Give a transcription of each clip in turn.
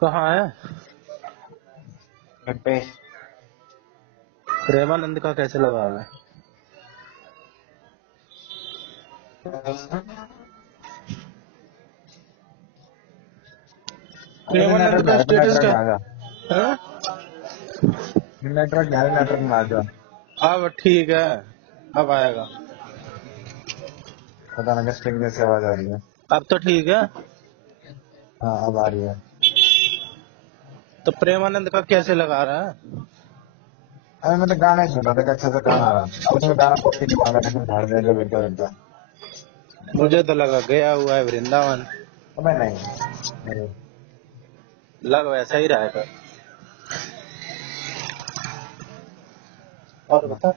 कहाँ है? घर पे। प्रेमानंद का कैसे लगा हुआ है? अरे प्रेमानंद नेटवर्क का आ गया, स्टेटस नेटवर्क क्या आ गया, है? नेटवर्क में आ गया। अब ठीक है, अब आएगा। पता नहीं किस तरीके से आवाज आ रही है। अब तो ठीक है। हाँ अब आ रही है। तो प्रेमानंद का कैसे लगा रहा है? अरे मैं तो गाना ही सुन रहा था कि अच्छा सा गाना रहा। अब उसमें गाना कॉपी नहीं मांगा था, झाड़ दे जो बिकता बिकता। मुझे तो लगा गया हुआ है वृंदावन। अबे नहीं। अरे लग वैसा ही रहेगा। और बता,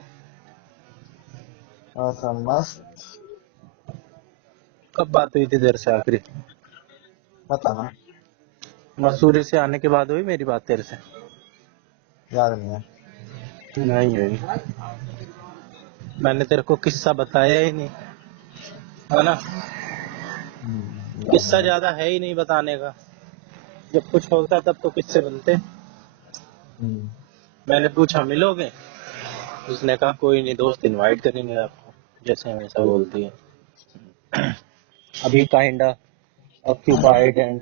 ऐसा मस्त। कब बात हुई थी देर से आखिरी? पता ना, मसूरी से आने के बाद हुई मेरी बात तेरे से? याद नहीं है। नहीं हुई। मैंने तेरे को किस्सा बताया ही नहीं, है ना? याद किस्सा नहीं है। ज्यादा है ही नहीं बताने का। जब कुछ होता तब तो किससे बनते। मैंने पूछा मिलोगे? उसने कहा कोई नहीं दोस्त, इनवाइट करेंगे आपको, जैसे हमेशा बोलती है। अभी काइंड ऑक्यूपाइड एंड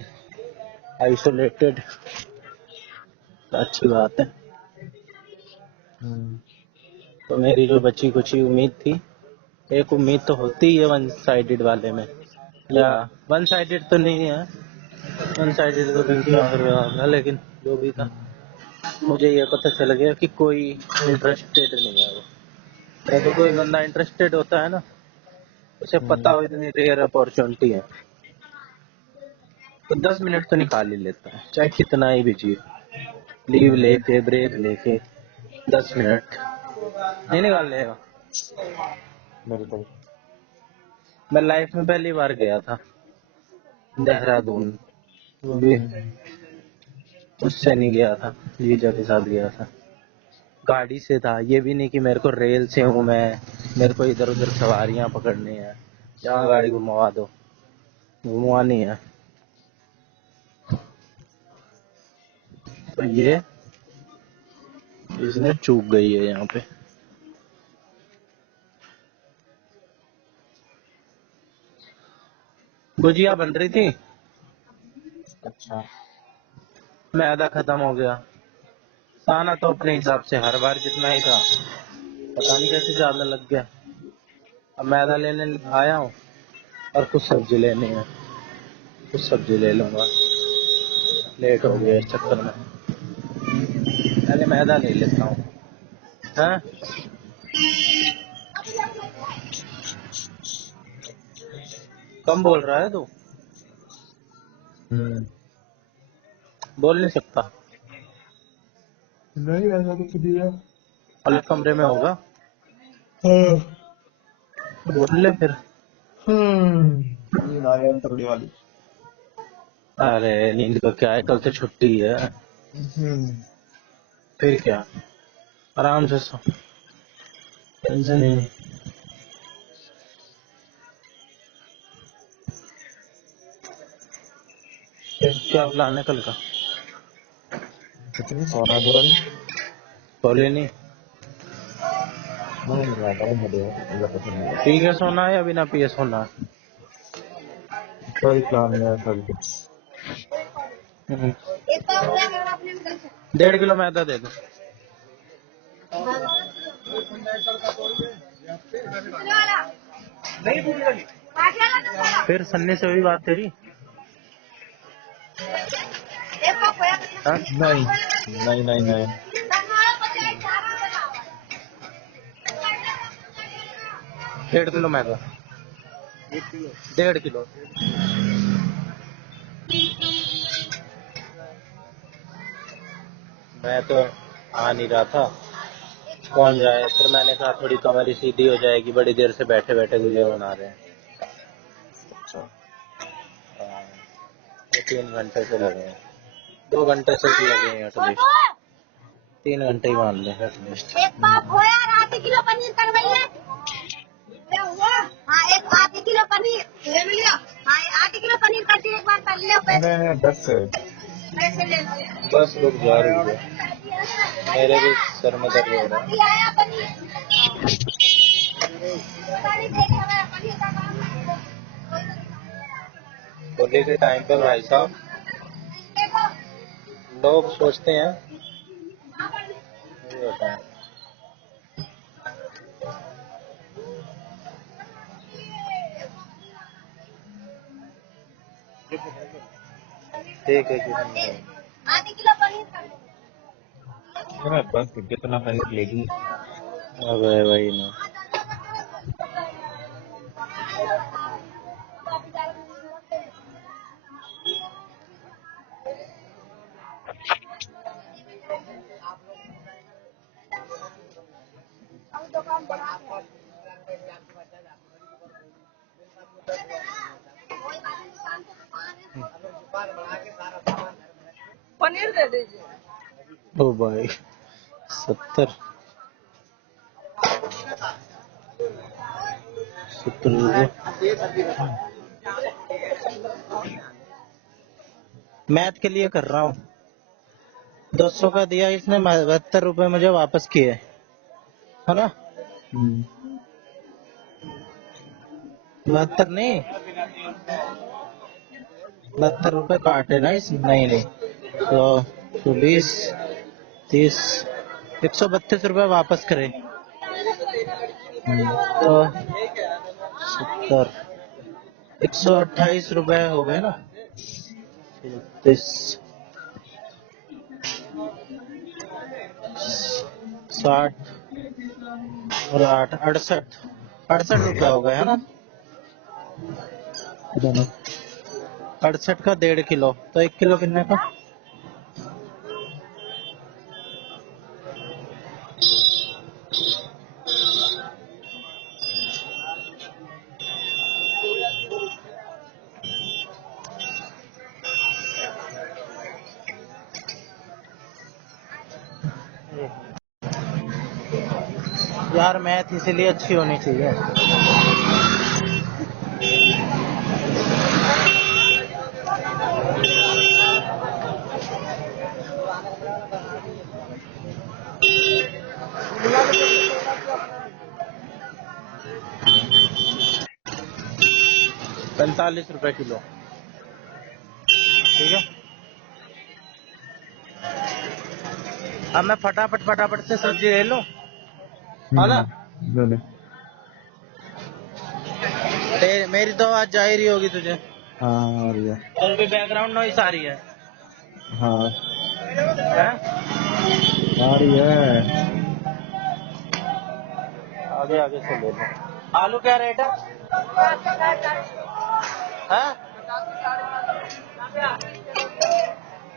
आइसोलेटेड, अच्छी बात है। तो मेरी जो बची कुची उम्मीद थी, एक उम्मीद तो होती ही है वन साइडेड वाले में, या वन साइडेड तो नहीं है, वन साइडेड तो पिंकी मांग रहा होगा, लेकिन जो भी था, मुझे ये पता चल गया कि कोई इंटरेस्टेड नहीं है वो। या तो कोई बंदा इंटरेस्टेड होता है ना, उसे पता हो इतनी रेयर अपॉर्चुनिटी है, तो 10 मिनट तो निकाल ही लेता है, चाहे कितना ही बिजी हो। लीव लेके, ब्रेक लेके 10 मिनट नहीं निकाल लेगा। बिल्कुल। मैं लाइफ में पहली बार गया था देहरादून, वो भी उससे नहीं गया था, जीजा के साथ गया था। गाड़ी से था, ये भी नहीं कि मेरे को रेल से हूँ मैं, मेरे को इधर उधर सवारियां पकड़नी है, जहाँ गाड़ी घुमवा दो घुमवानी है। तो ये इसने चूक गई है यहाँ पे। गुजिया बन रही थी, अच्छा। मैदा खत्म हो गया। खाना तो अपने हिसाब से हर बार जितना ही था, पता नहीं कैसे ज्यादा लग गया। अब मैदा लेने आया हूँ और कुछ सब्जी लेनी है, कुछ सब्जी ले लूंगा, लेट हो गया इस चक्कर में। पहले मैदा ले लेता हूँ। हाँ, कम बोल रहा है तू, बोल नहीं सकता? नहीं ऐसा कुछ नहीं है। अलग कमरे में होगा, बोल ले फिर। नींद आ रही है तगड़ी वाली। अरे नींद का क्या है, कल से छुट्टी है, फिर क्या, आराम से सो, टेंशन ही नहीं। फिर क्या प्लान है कल का? कितनी सोना दो वाली। बोले नहीं? नहीं नहीं आता है मुझे, अल्लाह पसंद नहीं है। पी के सोना है या बिना पिए सोना है? कोई प्लान नहीं है कल के। 1.5 किलो मैदा दे दो। फिर सन्नी से हुई बात तेरी? हाँ? नहीं नहीं नहीं नहीं। 1.5 किलो मैदा, 1.5 किलो। मैं तो आ नहीं रहा था, कौन जाए, फिर मैंने कहा थोड़ी कमर सीधी हो जाएगी, बड़ी देर से बैठे बैठे वीडियो बना रहे हैं। अच्छा। हाँ, ये 3 घंटे से लगे हैं, 2 घंटे से भी लगे हैं एटलीस्ट, 3 घंटे ही मान लें एटलीस्ट। एक पाव खोया और आधे किलो पनीर करवाइए। हाँ एक आधे किलो पनीर ले लिया। हाँ आधे किलो पनीर कर दिए, एक बार कर लिया पैसे। अरे 10 से बस रुक जा मेरे भी सर में दर्द हो रहा है। आया पनीर होली के टाइम पे भाई साहब लोग सोचते हैं ये होता है। ठीक है आधे किलो पनीर कर दो। बस कितना पनीर लेगी? अबे वही ना। पनीर दे दीजिए। ओ भाई 70 रुपये मैथ के लिए कर रहा हूँ। 200 का दिया इसने, 72 रुपए मुझे वापस किए है ना। 72 नहीं, 72 रुपए काटे ना इस। नहीं 120 30 132 रुपए वापस करे तो 70 128 रुपए हो गए ना। 30 60 और 8 68 रुपए हो गए है ना। 68 का 1.5 किलो तो 1 किलो कितने का। यार मैथ इसीलिए अच्छी होनी चाहिए। ₹45 किलो ठीक है। अब मैं फटाफट से सब्जी ले लूं है ना। मेरी तो आवाज जा ही रही होगी तुझे। हाँ और भी बैकग्राउंड नॉइस आ रही है। हाँ हैं? आ रही है। आगे से ले लो। आलू क्या रेट है? हैं?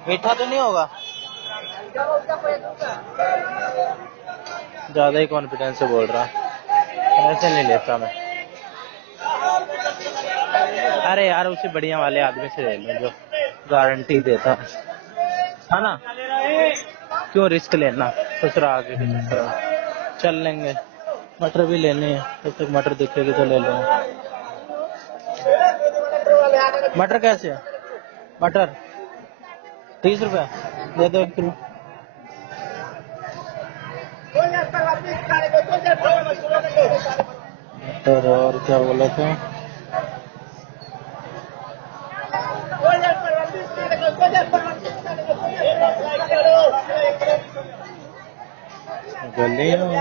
मीठा तो नहीं होगा? ज्यादा ही कॉन्फिडेंस से बोल रहा, ऐसे नहीं लेता मैं। अरे यार उसी बढ़िया वाले आदमी से ले लो जो गारंटी देता है ना। क्यों रिस्क लेना दूसरा आगे के चक्कर में। चल लेंगे। मटर भी लेने हैं, तब तक मटर दिखेगी तो ले लो। मटर कैसे है? मटर 30 रुपए दे दो 1 किलो। मटर और क्या बोला था? गले नहीं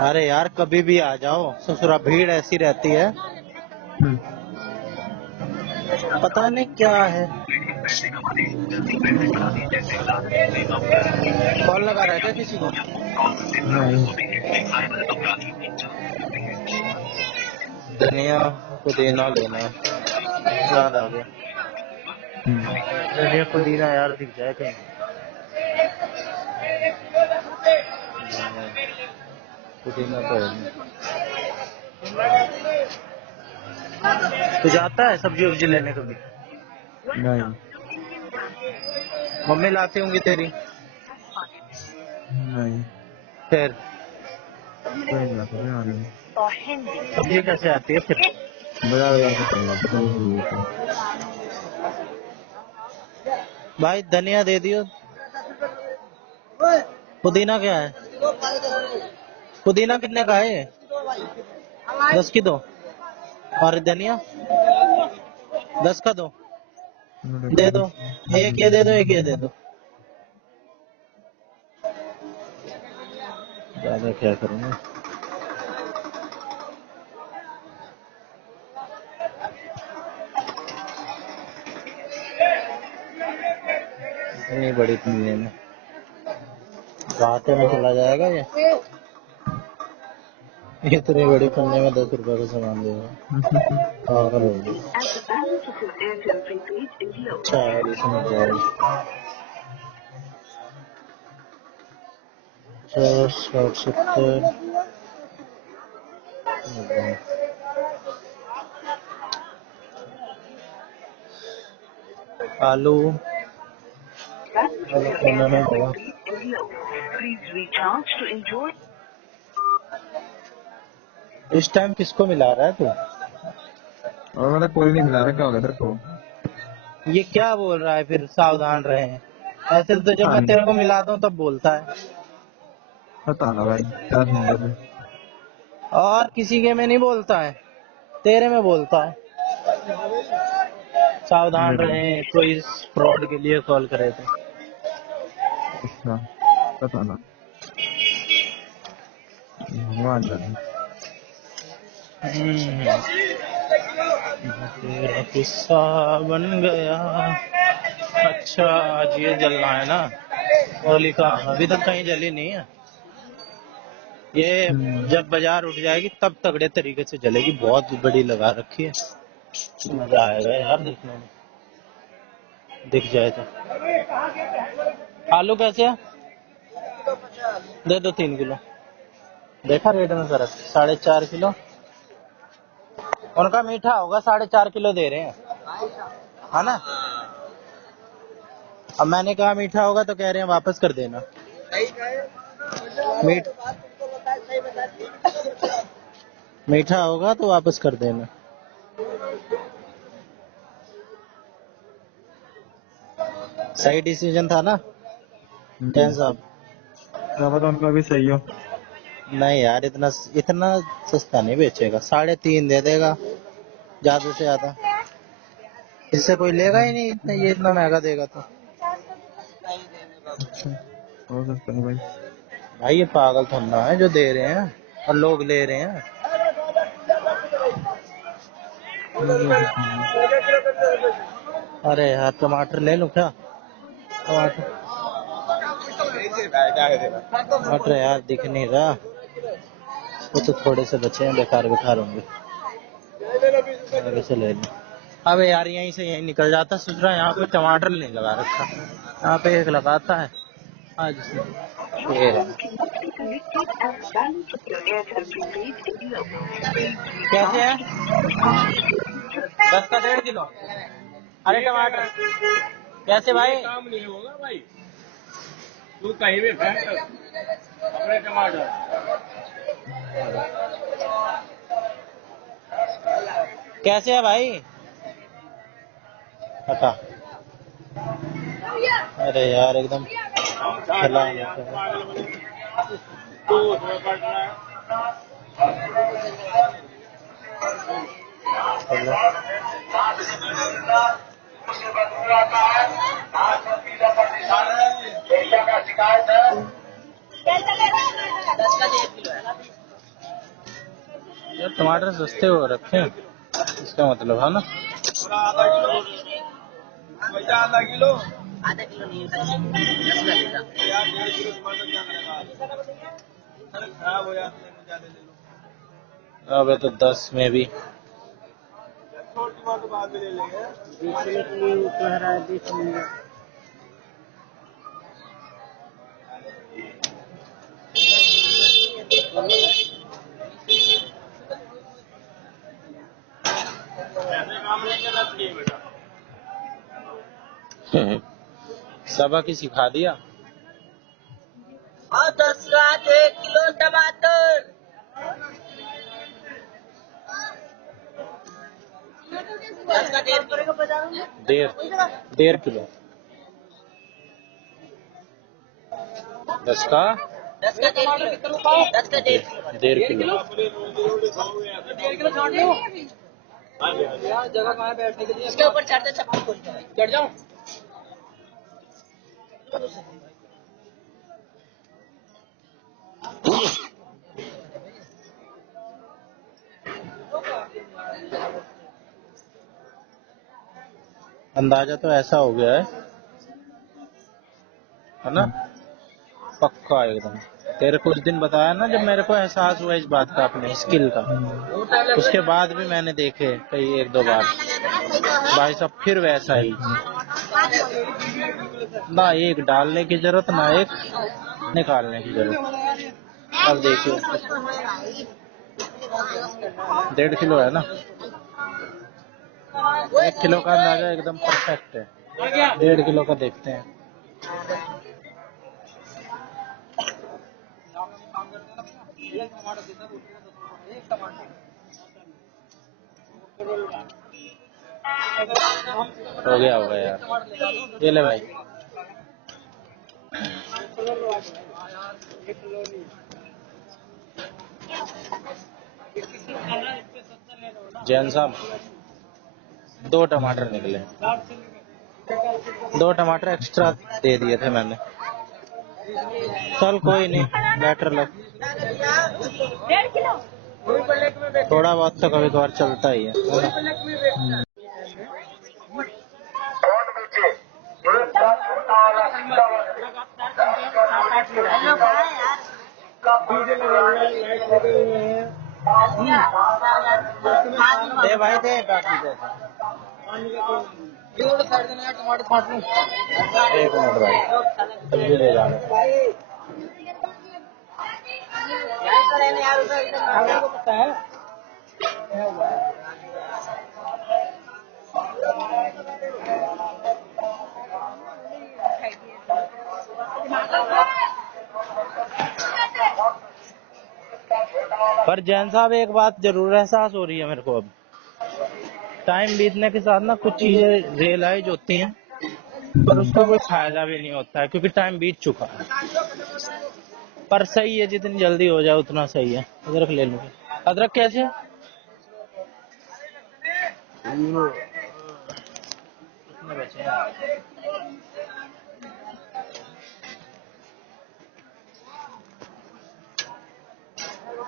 अरे यार कभी भी आ जाओ, ससुरा भीड़ ऐसी रहती है, पता नहीं क्या है। कॉल लगा रहा है क्या किसी को? धनिया पुदीना लेना है, याद आ गया। धनिया पुदीना यार दिख जाए कहीं। पुदीना तो है। तू जाता है सब्जी वब्जी लेने कभी? नहीं मम्मी लाती होंगी तेरी? नहीं फिर कोई ना कोई आ रही तो ये कैसे आती है फिर? बाजार से चल रहा है। भाई धनिया दे दियो। पुदीना क्या है? पुदीना कितने का है? 10 की दो। और धनिया 10 का दो। दे दो। एक ये दे दो, एक ये दे दो। ज्यादा क्या करूँगा? इतनी बड़ी पन्नी में रास्ते में चला जाएगा ये? इतनी बड़ी पन्नी में 10 रुपए का सामान देगा। पागल हो गई। अच्छा यार, इसमें जाएगा 60-70। आलू आलू खाने में होगा। इस टाइम किसको मिला रहा है तू? और मतलब कोई नहीं मिला रहा, क्या हो गया तेरे को? ये क्या बोल रहा है फिर? सावधान रहे। ऐसे तो जब मैं तेरे को मिलाता हूँ तब बोलता है। पता ना भाई, क्या सुन रहे थे? और किसी के में नहीं बोलता है, तेरे में बोलता है। सावधान मेरे में। रहे, कोई फ्रॉड के लिए कॉल करे थे। अच्छा, पता ना, भगवान जाने। तेरा किस्सा बन गया। अच्छा, आज ये जलना है ना होली का? अभी तक कहीं जली नहीं है। ये जब बाजार उठ जाएगी तब तगड़े तरीके से जलेगी। बहुत बड़ी लगा रखी है। मजा आएगा यार देखने में, दिख जाए तो। आलू कैसे है? दे दो 3 किलो। देखा रेट में फर्क? 4.5 किलो। उनका मीठा होगा, 4.5 किलो दे रहे हैं, है ना? अब मैंने कहा मीठा होगा तो कह रहे हैं वापस कर देना। मीठ मीठा होगा तो वापस कर देना। सही डिसीजन था ना टैन साहब? क्या पता उनका भी सही हो। नहीं यार, इतना इतना सस्ता नहीं बेचेगा। 3.5 दे देगा ज्यादा से ज्यादा। इससे कोई लेगा ही नहीं इतना, ये इतना महंगा देगा तो। अच्छा, हो सकता है भाई। भाई ये पागल थोड़ा है जो दे रहे हैं और लोग ले रहे हैं। ये भी हो सकता है। अरे यार, टमाटर ले लूं क्या? टमाटर टमाटर यार दिख नहीं रहा। वो तो थोड़े से बचे हैं, बेकार बेकार होंगे। आगे से ले लूं। अबे यार, यहीं से यहीं निकल जाता। सोच रहा यहाँ पे टमाटर नहीं लगा रखा। यहाँ पे एक लगाता है आज। ये रहा। कैसे है? 10 का 1.5 किलो। अरे टमाटर कैसे भाई? काम नहीं होगा भाई, तू कहीं भी फेंक अपने टमाटर। कैसे है भाई? हटा। अरे यार एकदम हम खिला चाहते यार पागल बने, तू उसमें पड़ रहा है। यार टमाटर सस्ते हो रखे हैं, इसका मतलब है ना। पूरा आधा किलो, वैसा आधा किलो। आधा किलो नहीं यार, 1.5 किलो टमाटर क्या करेगा? अरे खराब हो जाते हैं, ज्यादा ले लो। अबे तो 10 में भी। छोटी टमाटर बाद में ले लेंगे। 20 किलो ऐसे काम नहीं करना चाहिए बेटा। सबक ही सिखा दिया। और 10 का 1 किलो टमाटर। डेढ़ किलो 10 का 1.5 किलो। जगह कहाँ है बैठने के लिए? इसके ऊपर चढ़ जाओ। अंदाजा तो ऐसा हो गया है ना? पक्का एकदम। तेरे कुछ दिन बताया ना जब मेरे को एहसास हुआ इस बात का, अपने स्किल का, उसके बाद भी मैंने देखे कई 1-2 बार भाई साहब, फिर वैसा ही ना, एक डालने की जरूरत ना एक निकालने की जरूरत। अब देखिए 1.5 किलो है ना, 1 किलो का अंदाजा एकदम परफेक्ट है। 1.5 किलो का देखते हैं। हो गया होगा यार, ये ले भाई। जैन साहब 2 टमाटर निकले, 2 टमाटर एक्स्ट्रा दे दिए थे मैंने। चल कोई नहीं, बेटर लक। 1.5 किलो थोड़ा बहुत तो कभी कभार चलता ही है। दे भाई दे, बाकी दे। एक मिनट भाई, सब्जी ले जाना। पर जैन साहब एक बात जरूर एहसास हो रही है मेरे को, अब टाइम बीतने के साथ ना कुछ चीजें रियलाइज होती हैं, पर उसका कोई फायदा भी नहीं होता है क्योंकि टाइम बीत चुका है। पर सही है, जितनी जल्दी हो जाए उतना सही है। अदरक ले लूंगी। अदरक कैसे? कितने बचे हैं?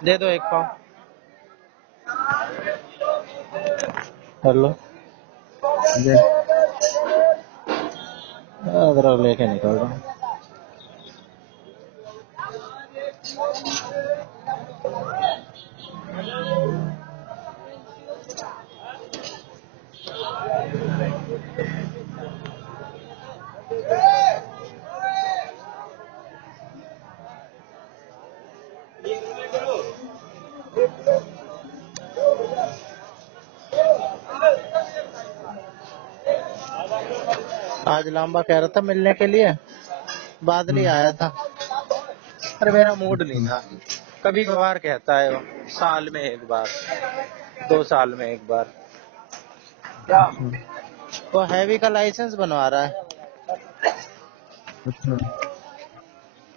दे दो 1 पाव। हेलो, अदरक लेके निकल रहा हूँ। आज लांबा कह रहा था मिलने के लिए, बादली आया था, पर मेरा मूड नहीं था। कभी कभार कहता है वो, साल में 1 बार, 2 साल में 1 बार। वो हैवी का लाइसेंस बनवा रहा है,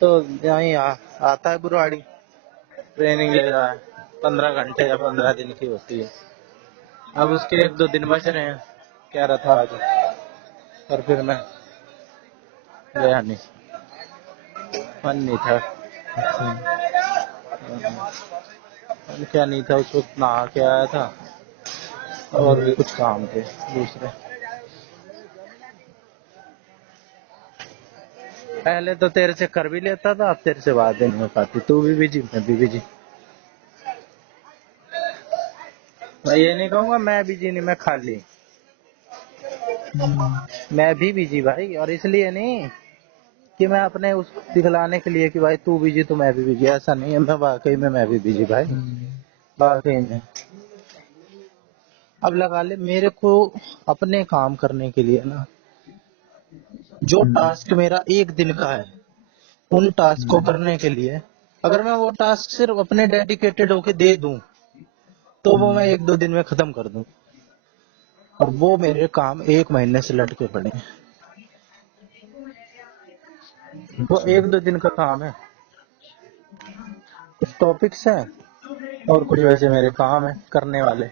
तो यहीं आता है बुरवाड़ी, ट्रेनिंग ले रहा है। 15 घंटे या 15 दिन की होती है। अब उसके 1-2 दिन बच रहे हैं, कह रहा था आज, पर फिर मैं गया नहीं, मन नहीं था। मन क्या नहीं था, उस वक्त नहा के आया था और भी कुछ काम थे दूसरे। पहले तो तेरे से कर भी लेता था, अब तेरे से बात नहीं हो पाती। तू भी बिजी, मैं भी बिजी। मैं ये नहीं कहूँगा मैं बिजी नहीं, मैं खाली। मैं भी बिजी भाई, और इसलिए नहीं कि मैं अपने उस दिखलाने के लिए कि भाई तू बिजी तो मैं भी बिजी, ऐसा नहीं है। मैं वाकई में मैं भी बिजी भाई, वाकई में। अब लगा ले, मेरे को अपने काम करने के लिए ना, जो टास्क मेरा 1 दिन का है, उन टास्क को करने के लिए अगर मैं वो टास्क सिर्फ अपने डेडिकेटेड होके दे दूं, तो वो मैं 1-2 दिन में खत्म कर दूं। और वो मेरे काम 1 महीने से लटके पड़े हैं। वो 1-2 दिन का काम है, कुछ टॉपिक्स हैं और कुछ वैसे मेरे काम है करने वाले।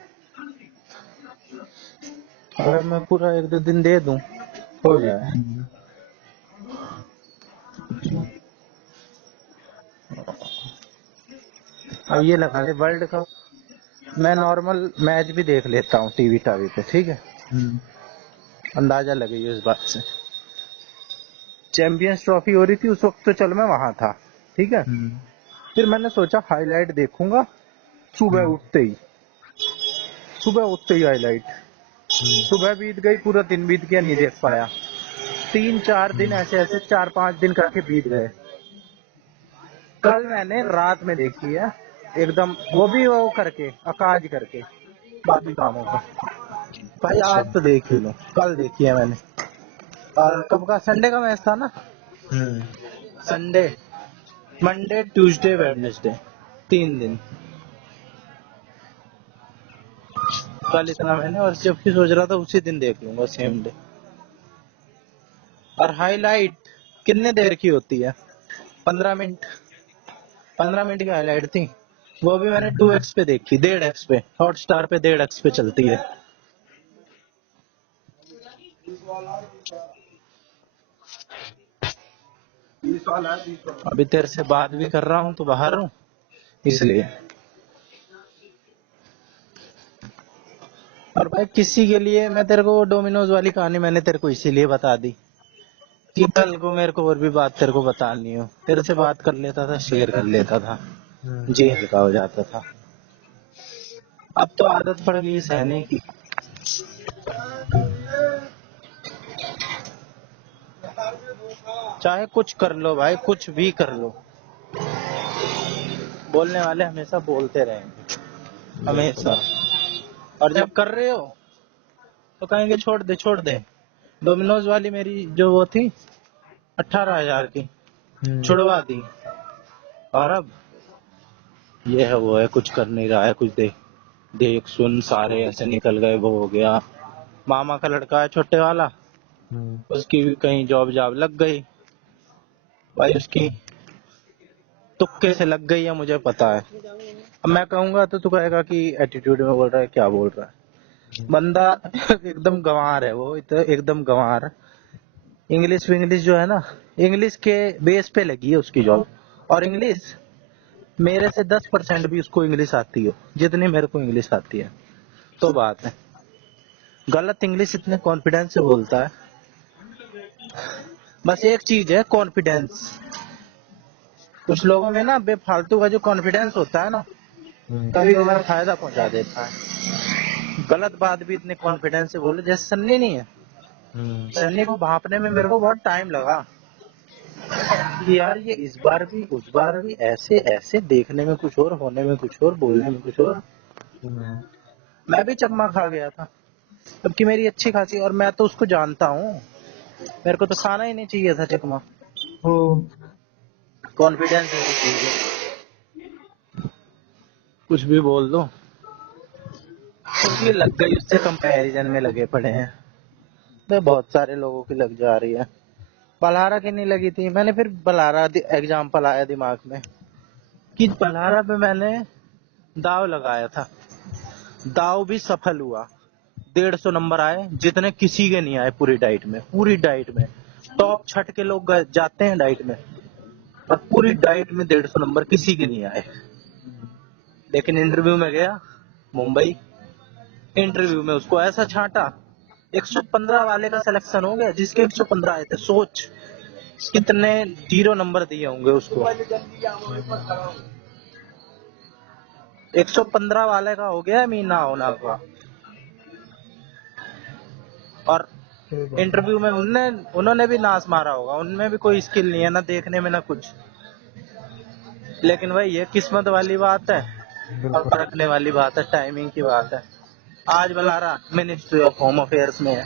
अगर मैं पूरा 1-2 दिन दे दूं हो जाए। अब ये लगा ले वर्ल्ड कप, मैं नॉर्मल मैच भी देख लेता हूँ टीवी टावी पे, ठीक है, अंदाजा लगे इस बात से। चैंपियंस ट्रॉफी हो रही थी उस वक्त, तो चल मैं वहां था, ठीक है। फिर मैंने सोचा हाईलाइट देखूंगा सुबह उठते ही, हाईलाइट। सुबह बीत गई, पूरा दिन बीत गया, नहीं देख पाया। 3-4 दिन ऐसे 4-5 दिन करके बीत गए। कल मैंने रात में देखी है एकदम, वो भी वो करके अकाज करके बाकी कामों को। भाई आज तो देख ही लो, कल देखी है मैंने। और कब का, संडे का मैच था ना, संडे, मंडे, ट्यूसडे, वेडनेसडे, 3 दिन। कल इतना मैंने, और जबकि सोच रहा था उसी दिन देख लूंगा, सेम डे। और हाईलाइट कितने देर की होती है? 15 मिनट, 15 मिनट की हाईलाइट थी। वो भी मैंने 2x पे देखी, 1.5x पे, हॉटस्टार पे 1.5x पे चलती है। अभी तेरे से बात भी कर रहा हूँ तो बाहर हूँ, इसलिए। और भाई किसी के लिए, मैं तेरे को डोमिनोज वाली कहानी मैंने तेरे को इसीलिए बता दी कि कल को मेरे को और भी बात तेरे को बतानी हो, तेरे से बात कर लेता था, शेयर कर लेता था, जी हल्का हो जाता था। अब तो आदत पड़ गई सहने की। चाहे कुछ कर लो भाई, कुछ भी कर लो, बोलने वाले हमेशा बोलते रहेंगे, हमेशा। और जब कर रहे हो तो कहेंगे छोड़ दे। डोमिनोज वाली मेरी जो वो थी 18,000 की, छुड़वा दी। और अब ये है वो है, कुछ कर नहीं रहा है, कुछ देख सुन सारे ऐसे निकल गए, वो हो गया। मामा का लड़का है छोटे वाला, उसकी भी कहीं जॉब लग गई भाई, उसकी तुक्के से लग गई है, मुझे पता है। अब मैं कहूंगा तो तू कहेगा कि एटीट्यूड में बोल रहा है, क्या बोल रहा है बंदा। एकदम गंवार है वो, एकदम गंवार। इंग्लिश जो है ना, इंग्लिश के बेस पे लगी है उसकी जॉब। और इंग्लिश मेरे से 10% भी उसको इंग्लिश आती हो जितनी मेरे को इंग्लिश आती है, तो बात है। गलत इंग्लिश इतने कॉन्फिडेंस से बोलता है। बस एक चीज है, कॉन्फिडेंस। कुछ लोगों में ना बेफालतू का जो कॉन्फिडेंस होता है ना, कभी कभार फायदा पहुंचा देता है। गलत बात भी इतने कॉन्फिडेंस से बोले, जैसे सन्नी नहीं है, सन्नी को भापने में मेरे को बहुत टाइम लगा कि यार ये इस बार भी उस बार भी ऐसे ऐसे, देखने में कुछ और, होने में कुछ और, बोलने में कुछ और। मैं भी चकमा खा गया था, जबकि मेरी अच्छी खासी, और मैं तो उसको जानता हूँ, मेरे को तो खाना ही नहीं चाहिए था चकमा। कॉन्फिडेंस ऐसी चीज है, कुछ भी बोल दो। उसकी लग गई, उससे कंपैरिजन में लगे पड़े हैं, तो बहुत सारे लोगों की लग जा रही है। बलहारा की नहीं लगी थी, मैंने फिर बलहारा एग्जाम्पल आया दिमाग में कि बलहारा पे मैंने दाव लगाया था, दाव भी सफल हुआ। 150 नंबर आए, जितने किसी के नहीं आए पूरी डाइट में। टॉप 6 के लोग जाते हैं डाइट में, और पूरी डाइट में 150 नंबर किसी के नहीं आए। लेकिन इंटरव्यू में गया मुंबई, इंटरव्यू में उसको ऐसा छांटा, 115 वाले का सिलेक्शन हो गया, जिसके 115 आए थे। सोच कितने 0 नंबर दिए होंगे उसको। 115 वाले का हो गया मीना होना का। और इंटरव्यू में उन्होंने भी नाश मारा होगा, उनमें भी कोई स्किल नहीं है, ना देखने में ना कुछ। लेकिन भाई ये किस्मत वाली बात है और परखने वाली बात है, टाइमिंग की बात है। आज Balhara ministry of home affairs में है।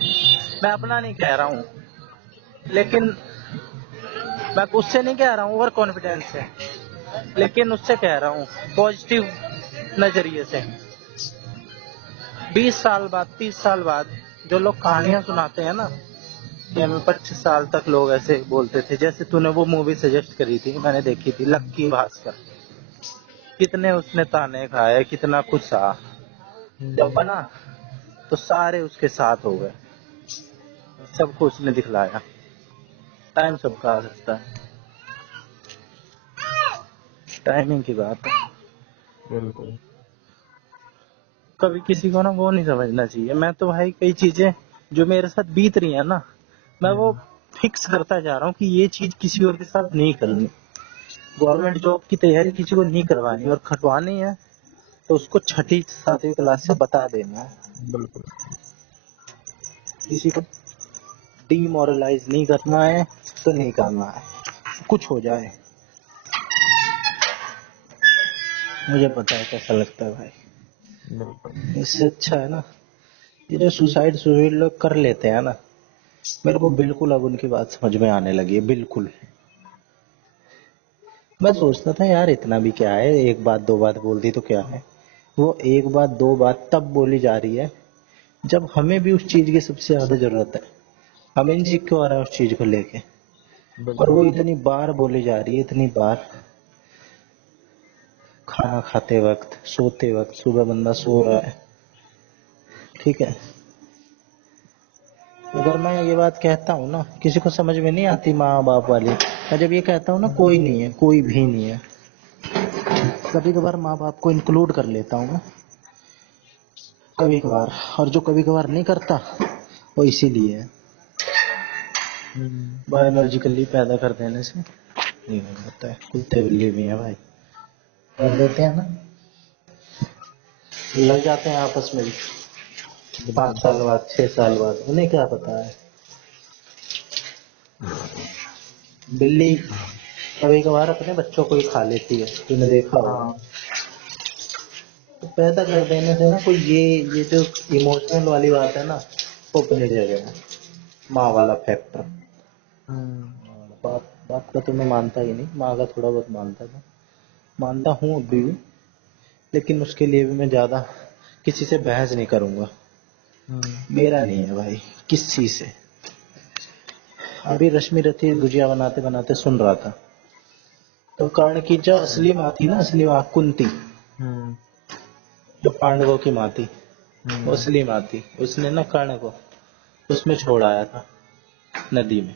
मैं अपना नहीं कह रहा हूँ, लेकिन मैं उससे नहीं कह रहा हूँ ओवर कॉन्फिडेंस से, लेकिन उससे कह रहा हूँ पॉजिटिव नजरिए से। 20 साल बाद, 30 साल बाद जो लोग कहानियां सुनाते हैं ना, कि हमें 25 साल तक लोग ऐसे बोलते थे, जैसे तूने वो मूवी सजेस्ट करी थी, मैंने देखी थी, लक्की भास्कर। कितने उसने ताने खाए, कितना कुछ सहा, जब बना तो सारे उसके साथ हो गए, सबको उसने दिखलाया। टाइम सबका आ सकता है, टाइमिंग की बात है। बिल्कुल। कभी किसी को ना वो नहीं समझना चाहिए। मैं तो भाई कई चीजें जो मेरे साथ बीत रही है ना, मैं वो फिक्स करता जा रहा हूँ कि ये चीज किसी और के साथ नहीं करनी। गवर्नमेंट जॉब की तैयारी किसी को नहीं करवानी, और खटवानी है तो उसको 6ठी 7वीं क्लास से बता देना है। बिल्कुल। किसी को डीमोरलाइज नहीं करना है तो नहीं करना है, कुछ हो जाए। मुझे पता है कैसा लगता है भाई। बिल्कुल। इससे अच्छा है ना, ये जो सुसाइड लोग कर लेते हैं ना, मेरे को बिल्कुल अब उनकी बात समझ में आने लगी है, बिल्कुल। मैं सोचता था यार इतना भी क्या है, एक बात दो बात बोल दी तो क्या है। वो एक बात दो बात तब बोली जा रही है जब हमें भी उस चीज की सबसे ज्यादा जरूरत है, हम इनसिक्योर है उस चीज को लेके। और वो इतनी बार बोली जा रही है, इतनी बार, खाना खाते वक्त, सोते वक्त, सुबह बंदा सो रहा है, ठीक है, अगर मैं ये बात कहता हूँ ना, किसी को समझ में नहीं आती माँ बाप वाली। मैं जब ये कहता हूँ ना कोई नहीं है, कोई भी नहीं है, कभी कभार माँ बाप को इंक्लूड कर लेता हूँ मैं, कभी कभार। और जो कभी कभार नहीं करता वो इसीलिए है, बायोलॉजिकली पैदा कर देने से नहीं हो जाता है। कुत्ते बिल्ली भी हैं भाई, कर देते हैं ना, लग जाते हैं आपस में भी 5 साल बाद 6 साल बाद, उन्हें क्या पता है। बिल्ली कभी कभार अपने बच्चों को ही खा लेती है, तूने देखा होगा। तो पैदा कर देने से ना कोई ये जो इमोशनल वाली बात है ना, वो अपनी जगह है, माँ वाला फैक्टर। बाप बाप का तो मैं मानता ही नहीं, माँ का थोड़ा बहुत मानता था, मानता हूँ अभी भी, लेकिन उसके लिए भी मैं ज्यादा किसी से बहस नहीं करूंगा। मेरा नहीं है भाई किसी से। अभी रश्मि रथी गुजिया बनाते बनाते सुन रहा था, तो कर्ण की जो असली माँ थी ना, असली माँ कुंती, जो पांडवों की माँ थी, वो असली माँ थी, उसने ना कर्ण को उसमें छोड़ आया था, नदी में।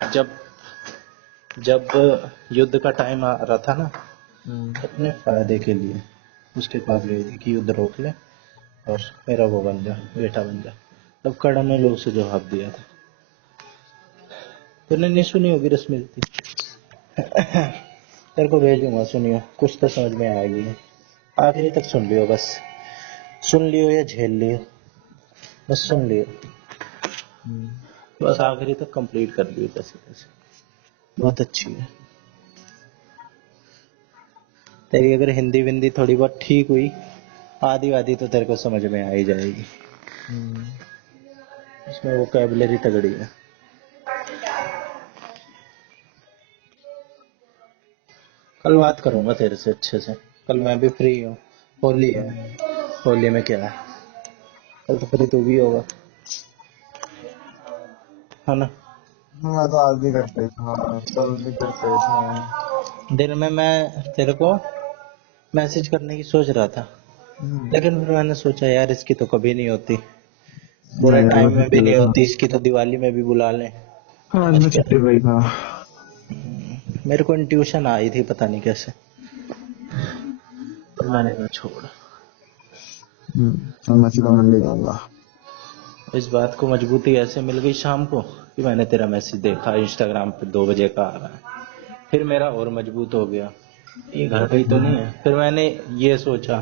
जब जब युद्ध का टाइम आ रहा था ना, अपने फायदे के लिए उसके पास गई थी कि युद्ध रोक ले और मेरा वो बन जा, बेटा बन जा। तब कर्ण ने लोग से जवाब दिया था। तूने नहीं सुनी होगी रश्मि थी, तेरे को भेजूंगा, सुनियो, कुछ तो समझ में आएगी। आखिरी तक सुन लियो, बस सुन लियो या झेल लियो, बस सुन लियो, बस आखिरी तक कंप्लीट कर लियो कैसे कैसे। बहुत अच्छी है। तेरी अगर हिंदी विंदी थोड़ी बहुत ठीक हुई, आधी आधी तो तेरे को समझ में आ ही जाएगी, इसमें वोकैबुलरी तगड़ी है। कल बात करूंगा तेरे से अच्छे से, कल मैं भी फ्री हूँ, होली है, होली में क्या है, कल तो फ्री तू भी होगा, है ना। मैं तो आज भी करते था, कल भी करते था। दिन में मैं तेरे को मैसेज करने की सोच रहा था, लेकिन फिर मैंने सोचा यार इसकी तो कभी नहीं होती, पूरे नहीं, आज टाइम मैं में भी छुट्टी नहीं पे था। होती, इसकी तो दिवाली में भी बुला लें। आज आज मैं क्या, छुट्टी पे ही था। मेरे को इंट्यूशन आई थी पता नहीं कैसे, तो मैंने कहा छोड़। और मैं सीधा मंडे जाऊंगा। इस बात को मजबूती ऐसे मिल गई शाम को कि मैंने तेरा मैसेज देखा इंस्टाग्राम पे 2 बजे का आ रहा है, फिर मेरा और मजबूत हो गया, ये घर पे ही तो नहीं है। फिर मैंने ये सोचा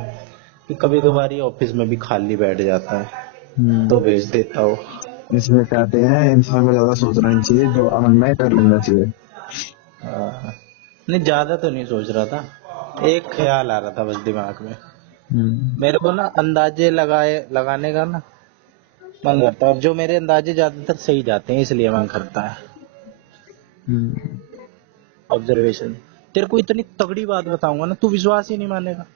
कि कभी कभार ये ऑफिस में भी खाली बैठ जाता है तो भेज देता हूँ। इसमें कहते हैं इंसान को ज्यादा सोचना नहीं चाहिए, जो अमन में कर लेना चाहिए। नहीं ज्यादा तो नहीं सोच रहा था, एक ख्याल आ रहा था बस दिमाग में। मेरे को ना अंदाजे लगाने का ना मन करता है, और जो मेरे अंदाजे ज्यादातर सही जाते हैं इसलिए मन करता है। ऑब्जर्वेशन, तेरे को इतनी तगड़ी बात बताऊंगा ना, तू विश्वास ही नहीं मानेगा।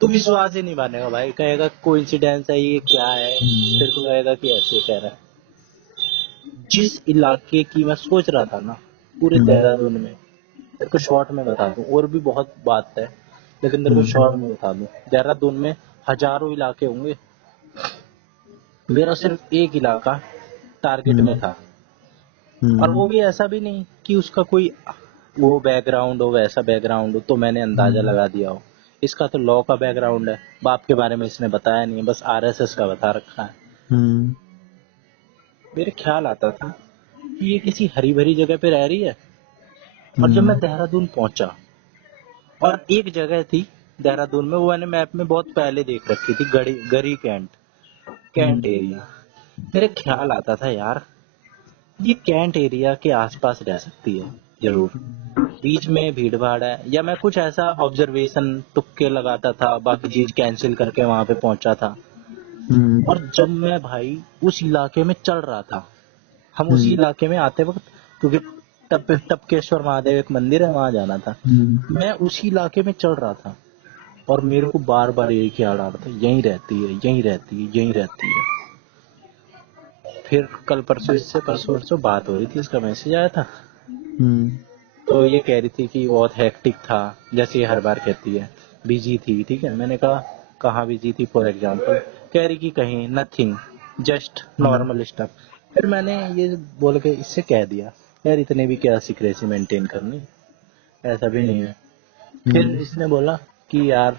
तू विश्वास ही नहीं मानेगा भाई, कहेगा कोइंसिडेंस है, ये क्या है, फिर तू कहेगा कि ऐसे कह रहा है। जिस इलाके की मैं सोच रहा था ना पूरे देहरादून में, तेरे को शॉर्ट में बता दूं, और भी बहुत बात है लेकिन तेरे को शॉर्ट में बता दूं, देहरादून में हजारों इलाके होंगे, मेरा सिर्फ एक इलाका टारगेट में था। और वो भी ऐसा भी नहीं कि उसका कोई वो बैकग्राउंड हो, वैसा बैकग्राउंड हो तो मैंने अंदाजा लगा दिया हो। इसका तो लॉ का बैकग्राउंड है, बाप के बारे में इसने बताया नहीं है, बस आरएसएस का बता रखा है। मेरे ख्याल आता था कि ये किसी हरी भरी जगह पे रह रही है। और जब मैं देहरादून पहुंचा, और एक जगह थी देहरादून में, वो मैंने मैप में बहुत पहले देख रखी थी, गरी कैंट एरिया। मेरे ख्याल आता था यार ये कैंट एरिया के आसपास रह सकती है जरूर, बीच में भीड़ भाड़ है, या मैं कुछ ऐसा ऑब्जर्वेशन तुक्के लगाता था, बाकी चीज कैंसिल करके वहां पे पहुंचा था। और जब मैं भाई उस इलाके में चल रहा था, हम उसी इलाके में आते वक्त, क्योंकि टपकेश्वर महादेव एक मंदिर है, वहां जाना था, मैं उसी इलाके में चल रहा था और मेरे को बार बार यही ख्याल आ रहा था, यहीं रहती है, यहीं रहती है, यहीं रहती है। फिर कल परसों, इससे परसों बात हो रही थी, इसका मैसेज आया था, तो ये कह रही थी कि बहुत हेक्टिक था, जैसे ये हर बार कहती है, बिजी थी। ठीक है, मैंने कहा कहाँ बिजी थी फॉर एग्जांपल, कह रही कि कहीं नथिंग, जस्ट नॉर्मल स्टफ। फिर मैंने ये बोल के इससे कह दिया यार इतने भी क्या सीक्रेसी मेंटेन करनी, ऐसा भी नहीं है। फिर इसने बोला कि यार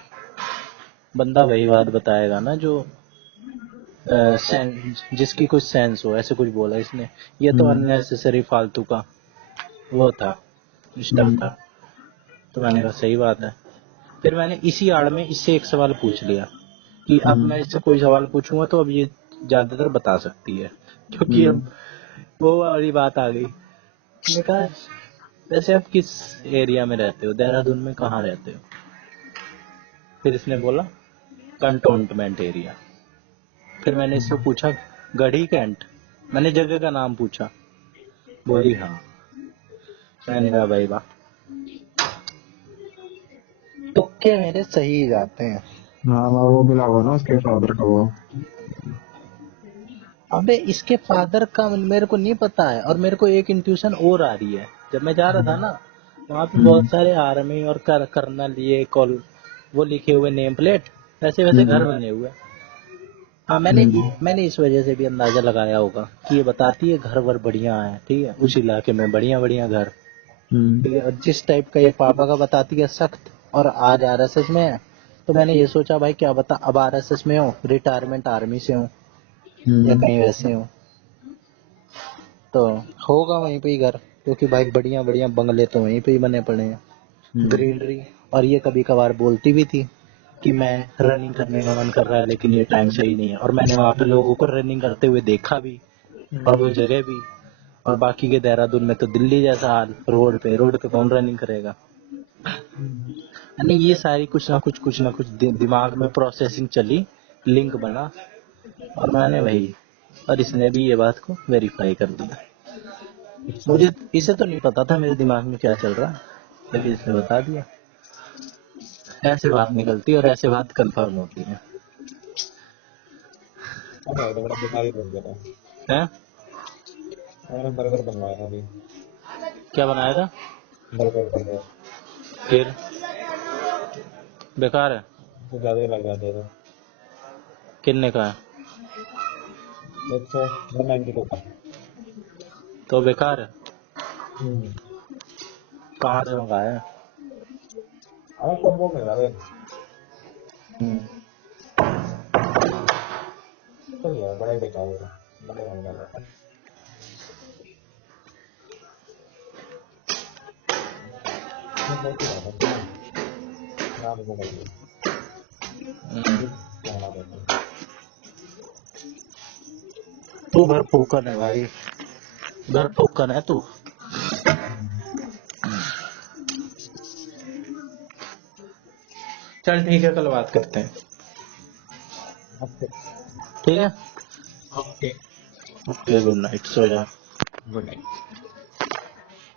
बंदा वही बात बताएगा ना जो जिसकी कुछ सेंस हो, ऐसे कुछ बोला इसने। ये तो अननेसेसरी फालतू का वो था, स्टफ था। तो मैंने कहा सही बात है। फिर मैंने इसी आड़ में इससे एक सवाल पूछ लिया कि अब मैं इससे कोई सवाल पूछूंगा तो अब ये ज्यादातर बता सकती है, क्योंकि अब वो वाली बात आ गई। मैंने कहा वैसे आप किस एरिया में रहते हो, देहरादून में कहाँ रहते हो? फिर इसने बोला कंटोनमेंट एरिया। फिर मैंने इससे पूछा गढ़ी कैंट, मैंने जगह का नाम पूछा, बोली हाँ। मैंने कहा भाई वाह, तुक्के मेरे सही जाते हैं। हाँ वो मिला हुआ ना उसके फादर का वो। अबे इसके फादर का मेरे को नहीं पता है, और मेरे को एक इंट्यूशन और आ रही है। जब मैं जा रहा था ना, वहाँ पे बहुत सारे आर्मी और कर्नल ये कॉल वो लिखे हुए नेम प्लेट, वैसे वैसे घर बने हुए। हाँ, मैंने इस वजह से भी अंदाजा लगाया होगा कि ये बताती है घर वर बढ़िया है, ठीक है, उस इलाके में बढ़िया बढ़िया घर, ठीक है। और जिस टाइप का ये पापा का बताती है सख्त, और आज आरएसएस में है, तो मैंने ये सोचा भाई क्या बता अब आरएसएस में हो, रिटायरमेंट आर्मी से हो या कहीं वैसे हो, तो होगा वहीं पे ही घर, क्योंकि भाई बढ़िया बढ़िया बंगले तो वहीं पे ही बने पड़े हैं, ग्रीनरी। और ये कभी कभार बोलती भी थी कि मैं रनिंग करने का मन कर रहा है लेकिन ये टाइम सही नहीं है, और मैंने वहां पे लोगों को रनिंग करते हुए देखा भी, और वो जगह भी। और बाकी के देहरादून में तो दिल्ली जैसा हाल, रोड पे कौन रनिंग करेगा। यानी ये सारी कुछ ना कुछ दिमाग में प्रोसेसिंग चली, लिंक बना, और मैंने वही, और इसने भी ये बात को वेरीफाई कर दिया। मुझे इसे तो नहीं पता था मेरे दिमाग में क्या चल रहा है, लेकिन इसने बता दिया। ऐसे बात निकलती है और ऐसे बात कंफर्म होती है। तो बड़ा बेकारी बन गया था। हैं? मैंने बर्गर बनवाया था अभी। क्या बनाया था? बर्गर फिर बेकार है? तो ज्यादा ही लग जाते थे। कितने का है? 192 का। तो बेकार है। कहाँ से मंगाया है? अरे कॉम्बो मिला है। तो यार बड़ा ही बेकार है, बड़ा महंगा है। तू घर फूकन है भाई, घर फूकन है तू। चल ठीक है, कल बात करते हैं। ठीक है, ओके, गुड नाइट, सो जा। Good night.